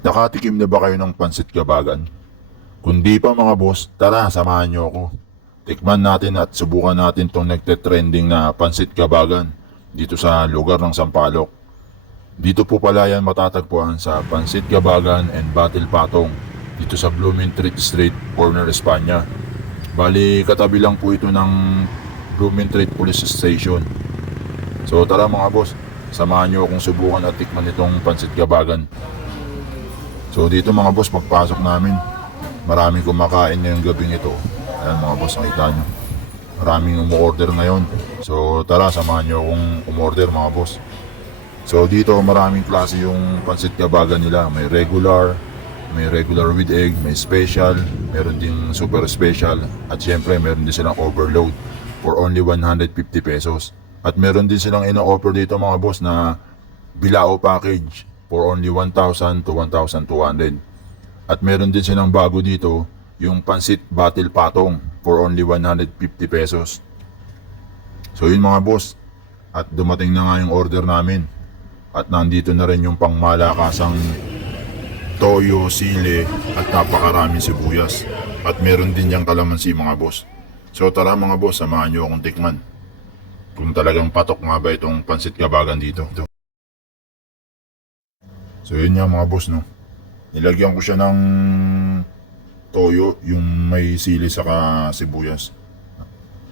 Nakatikim na ba kayo ng pansit kabagan? Kung di pa mga boss, tara samahan niyo ako. Tikman natin at subukan natin tong nagte-trending na pansit kabagan dito sa lugar ng Sampaloc. Dito po pala yan matatagpuan sa Pansit Kabagan and Battle Patong dito sa Blumentritt Street, Corner, Espanya. Bali, katabi lang po ito ng Blumentritt Police Station. So tara mga boss, samahan niyo akong subukan at tikman itong Pansit Kabagan. So dito mga boss, pagpasok namin, maraming kumakain ngayong gabing ito. Ayan mga boss, nakita nyo. Maraming umu-order ngayon. So tara, samahan nyo akong umorder mga boss. So dito maraming klase yung pansit kabagan nila. May regular with egg, may special, meron ding super special. At syempre meron din silang overload for only 150 pesos. At meron din silang ina-offer dito mga boss na bilao package for only 1,000 to 1,200. At meron din silang bago dito, yung pansit battle patong for only 150 pesos. So yun mga boss, at dumating na nga yung order namin. At nandito na rin yung pangmalakasang toyo, sili at napakaraming sibuyas. At meron din yung kalamansi mga boss. So tara mga boss, samahan nyo akong tikman kung talagang patok nga ba itong pansit kabagan dito. So yun nga mga boss, no, nilagyan ko siya ng toyo, yung may sili saka sibuyas.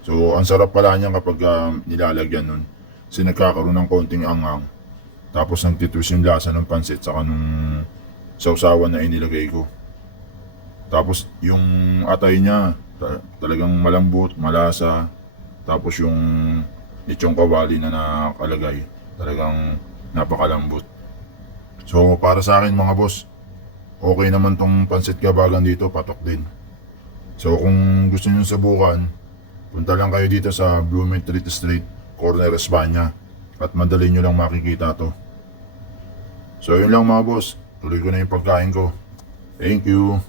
So ang sarap pala niyan kapag nilalagyan nun, kasi nagkakaroon ng konting anghang. Tapos nagtitwist yung lasa ng pansit saka nung sausawan na inilagay ko. Tapos yung atay niya talagang malambot, malasa. Tapos yung lechong kawali na nakalagay, talagang napakalambot. So para sa akin mga boss, okay naman tong pansit kabagan dito, patok din. So kung gusto niyo subukan, punta lang kayo dito sa Blumentritt Street, Corner, Espanya. At madali nyo lang makikita to. So yun lang mga boss, tuloy ko na yung pagkain ko. Thank you.